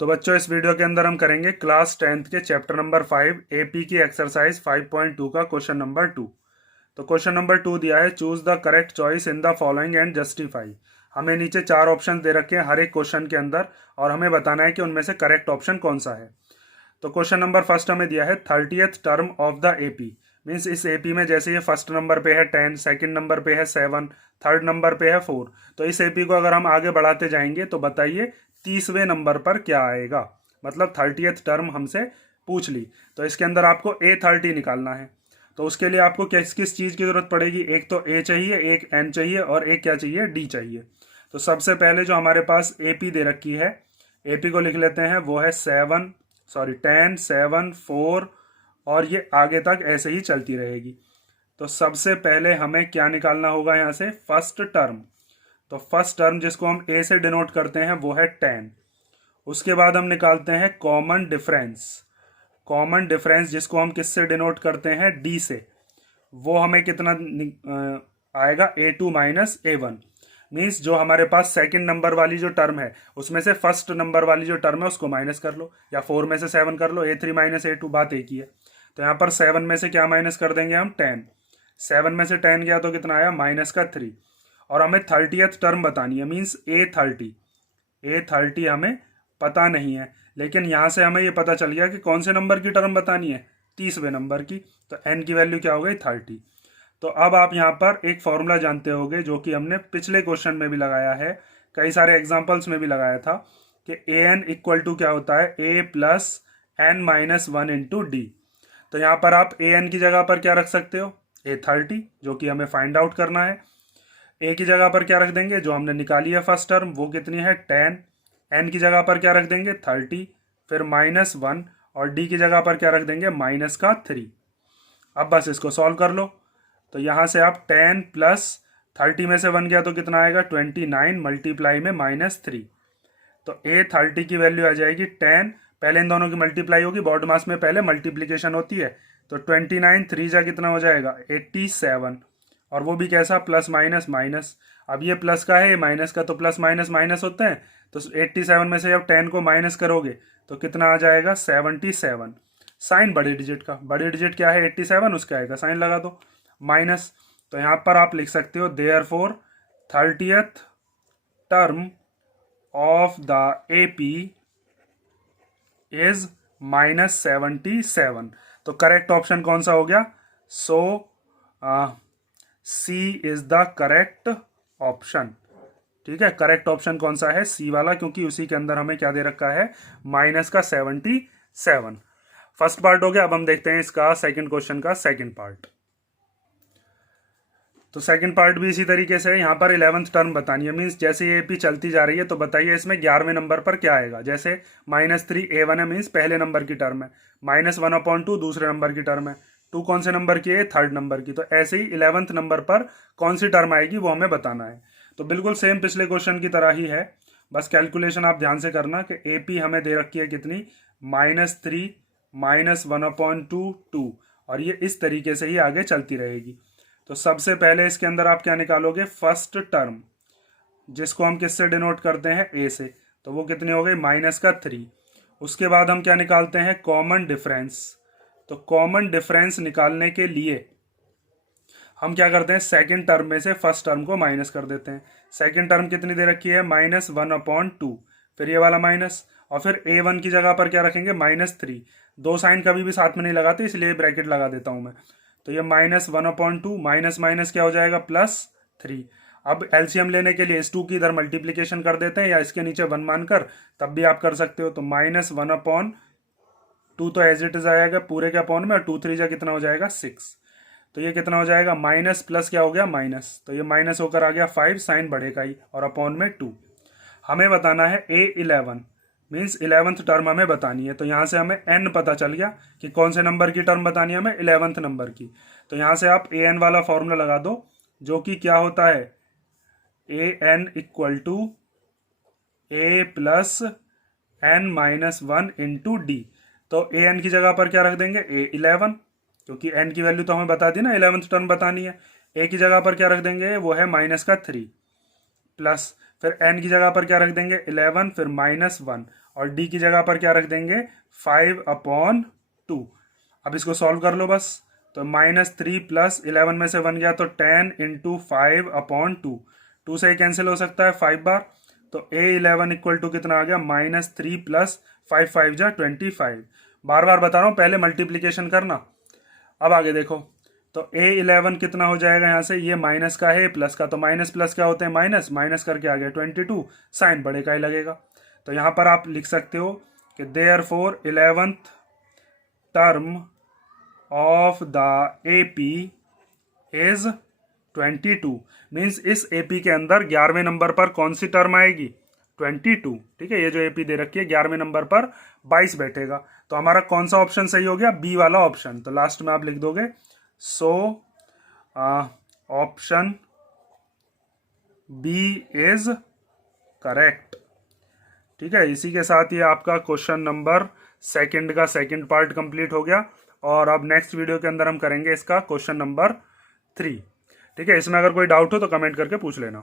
तो बच्चों इस वीडियो के अंदर हम करेंगे क्लास 10th के चैप्टर नंबर 5 एपी की एक्सरसाइज 5.2 का क्वेश्चन नंबर 2। तो क्वेश्चन नंबर 2 दिया है, choose the correct choice in the following and justify. हमें नीचे 4 ऑप्शन दे रखे हैं हर एक क्वेश्चन के अंदर और हमें बताना है कि उनमें से करेक्ट ऑप्शन कौन सा है। तो क्वेश्चन नंबर फर्स्ट हमें दिया है 30th term of the AP. Means इस एपी में जैसे ये फर्स्ट नंबर पे है 10, सेकंड नंबर पे है 7, थर्ड नंबर पे है 4। तो इस एपी को अगर हम आगे बढ़ाते जाएंगे तो बताइए 30वें नंबर पर क्या आएगा। मतलब 30th टर्म हमसे पूछ ली, तो इसके अंदर आपको A30 निकालना है। तो उसके लिए आपको किस किस चीज़ की जरूरत पड़ेगी, एक तो A चाहिए, एक N चाहिए और एक क्या चाहिए, D चाहिए। तो सबसे पहले जो हमारे पास AP दे रखी है, AP को लिख लेते हैं, वो है 10, 7, 4 और ये आगे तक ऐसे ही चलती रहेगी। तो सबसे पहले हमें क्या निकालना होगा यहाँ से, फर्स्ट टर्म। तो फर्स्ट टर्म जिसको हम ए से डिनोट करते हैं वो है 10। उसके बाद हम निकालते हैं कॉमन डिफरेंस। कॉमन डिफरेंस जिसको हम किससे डिनोट करते हैं, डी से। वो हमें कितना आएगा, A2 माइनस A1। मीन्स जो हमारे पास सेकंड नंबर वाली जो टर्म है उसमें से फर्स्ट नंबर वाली जो टर्म है उसको माइनस कर लो, या 4 में से 7 कर लो, A3 माइनस A2 बात एक ही है। तो यहाँ पर 7 में से क्या माइनस कर देंगे हम, 10। 7 में से 10 गया तो कितना आया, माइनस का 3। और हमें 30th टर्म बतानी है, मीन्स A30 हमें पता नहीं है, लेकिन यहाँ से हमें ये पता चल गया कि कौन से नंबर की टर्म बतानी है, 30वें नंबर की। तो n की वैल्यू क्या हो गई, 30। तो अब आप यहाँ पर एक फॉर्मूला जानते होंगे जो कि हमने पिछले क्वेश्चन में भी लगाया है, कई सारे एग्जाम्पल्स में भी लगाया था, कि ए एन इक्वल टू क्या होता है, A plus N minus 1 into D. तो यहाँ पर आप ए एन की जगह पर क्या रख सकते हो, A30, जो कि हमें फाइंड आउट करना है। ए की जगह पर क्या रख देंगे, जो हमने निकाली है फर्स्ट टर्म, वो कितनी है, 10। एन की जगह पर क्या रख देंगे, 30, फिर माइनस 1। और डी की जगह पर क्या रख देंगे, माइनस का 3। अब बस इसको सॉल्व कर लो। तो यहाँ से आप 10 प्लस 30 में से 1 गया तो कितना आएगा, 29 मल्टीप्लाई में -3। तो A30 की वैल्यू आ जाएगी 10। पहले इन दोनों की मल्टीप्लाई होगी, बॉड मास में पहले मल्टीप्लीकेशन होती है। तो 29 3 जा कितना हो जाएगा, 87। और वो भी कैसा, प्लस माइनस माइनस। अब ये प्लस का है, ये माइनस का, तो प्लस माइनस माइनस होते हैं। तो 87 में से जब 10 को माइनस करोगे तो कितना आ जाएगा, 77। साइन बड़े डिजिट का, बड़े डिजिट क्या है 87, उसका आएगा साइन लगा दो माइनस। तो यहाँ पर आप लिख सकते हो therefore 30th term of the AP is -77। तो करेक्ट ऑप्शन कौन सा हो गया, सो सी इज द करेक्ट ऑप्शन। ठीक है, करेक्ट ऑप्शन कौन सा है, सी वाला, क्योंकि उसी के अंदर हमें क्या दे रखा है, माइनस का 77। फर्स्ट पार्ट हो गया। अब हम देखते हैं इसका सेकंड क्वेश्चन का सेकंड पार्ट। तो सेकंड पार्ट भी इसी तरीके से है। यहाँ पर 11th टर्म बतानी है, मीन्स जैसे ये एपी चलती जा रही है तो बताइए इसमें 11वें नंबर पर क्या आएगा। जैसे -3 A1 है, मीन्स पहले नंबर की टर्म है, -1/2 दूसरे नंबर की टर्म है, 2 कौन से नंबर की है, थर्ड नंबर की। तो ऐसे ही 11th नंबर पर कौन सी टर्म आएगी वो हमें बताना है। तो बिल्कुल सेम पिछले क्वेश्चन की तरह ही है, बस कैलकुलेशन आप ध्यान से करना कि एपी हमें दे रखी है कितनी, -3 -1/2 2। और ये इस तरीके से ही आगे चलती रहेगी। तो सबसे पहले इसके अंदर आप क्या निकालोगे, फर्स्ट टर्म, जिसको हम किससे डिनोट करते हैं, ए से। तो वो कितनी हो गई, माइनस का 3। उसके बाद हम क्या निकालते हैं, कॉमन डिफरेंस। तो कॉमन डिफरेंस निकालने के लिए हम क्या करते हैं, सेकंड टर्म में से फर्स्ट टर्म को माइनस कर देते हैं। सेकंड टर्म कितनी दे रखी है, -1/2। फिर ये वाला माइनस, और फिर A1 की जगह पर क्या रखेंगे, -3। दो साइन कभी भी साथ में नहीं लगाते, इसलिए ब्रैकेट लगा देता हूं मैं। तो ये -1/2 माइनस माइनस क्या हो जाएगा, +3। अब एलसीएम लेने के लिए इस 2 की इधर मल्टीप्लीकेशन कर देते हैं, या इसके नीचे 1 मानकर तब भी आप कर सकते हो। तो -1/2 तो एज इट इज आएगा पूरे के अपॉन में, और 2 3 जा कितना हो जाएगा, 6। तो ये कितना हो जाएगा, माइनस प्लस क्या हो गया, माइनस। तो ये माइनस होकर आ गया 5, साइन बढ़ेगा ही, और अपॉन में 2। हमें बताना है A11, मीन्स 11th टर्म हमें बतानी है। तो यहाँ से हमें n पता चल गया कि कौन से नंबर की टर्म बतानी है हमें, 11th नंबर की। तो यहाँ से आप an वाला फॉर्मूला लगा दो, जो कि क्या होता है, an equal to A plus n-1 into D. तो an की जगह पर क्या रख देंगे, A11, क्योंकि n की वैल्यू तो हमें बता दी ना, 11th टर्म बतानी है। a की जगह पर क्या रख देंगे, वो है -3, प्लस फिर n की जगह पर क्या रख देंगे, 11, फिर -1। और डी की जगह पर क्या रख देंगे 5/2। अब इसको सॉल्व कर लो बस। तो -3 प्लस 11 में से 1 गया तो 10 इंटू 5/2। 2 से ही कैंसिल हो सकता है 5 बार। तो A11 इक्वल टू कितना आ गया -3 प्लस 5 5 जा 25। बार बार बता रहा हूँ पहले मल्टीप्लीकेशन करना। अब आगे देखो तो A11 कितना हो जाएगा यहाँ से, ये माइनस का है प्लस का, तो माइनस प्लस क्या होते हैं माइनस, माइनस करके आ गया 22, साइन बड़े का ही लगेगा। तो यहाँ पर आप लिख सकते हो कि therefore 11th term of the AP is 22। Means इस AP के अंदर 11वें नंबर पर कौन सी टर्म आएगी 22। ठीक है, ये जो AP दे रखी है 11वें नंबर पर 22 बैठेगा। तो हमारा कौन सा ऑप्शन सही हो गया, बी वाला ऑप्शन। तो लास्ट में आप लिख दोगे so option B is correct. ठीक है, इसी के साथ ये आपका क्वेश्चन नंबर सेकंड का सेकंड पार्ट कंप्लीट हो गया। और अब नेक्स्ट वीडियो के अंदर हम करेंगे इसका क्वेश्चन नंबर 3। ठीक है, इसमें अगर कोई डाउट हो तो कमेंट करके पूछ लेना।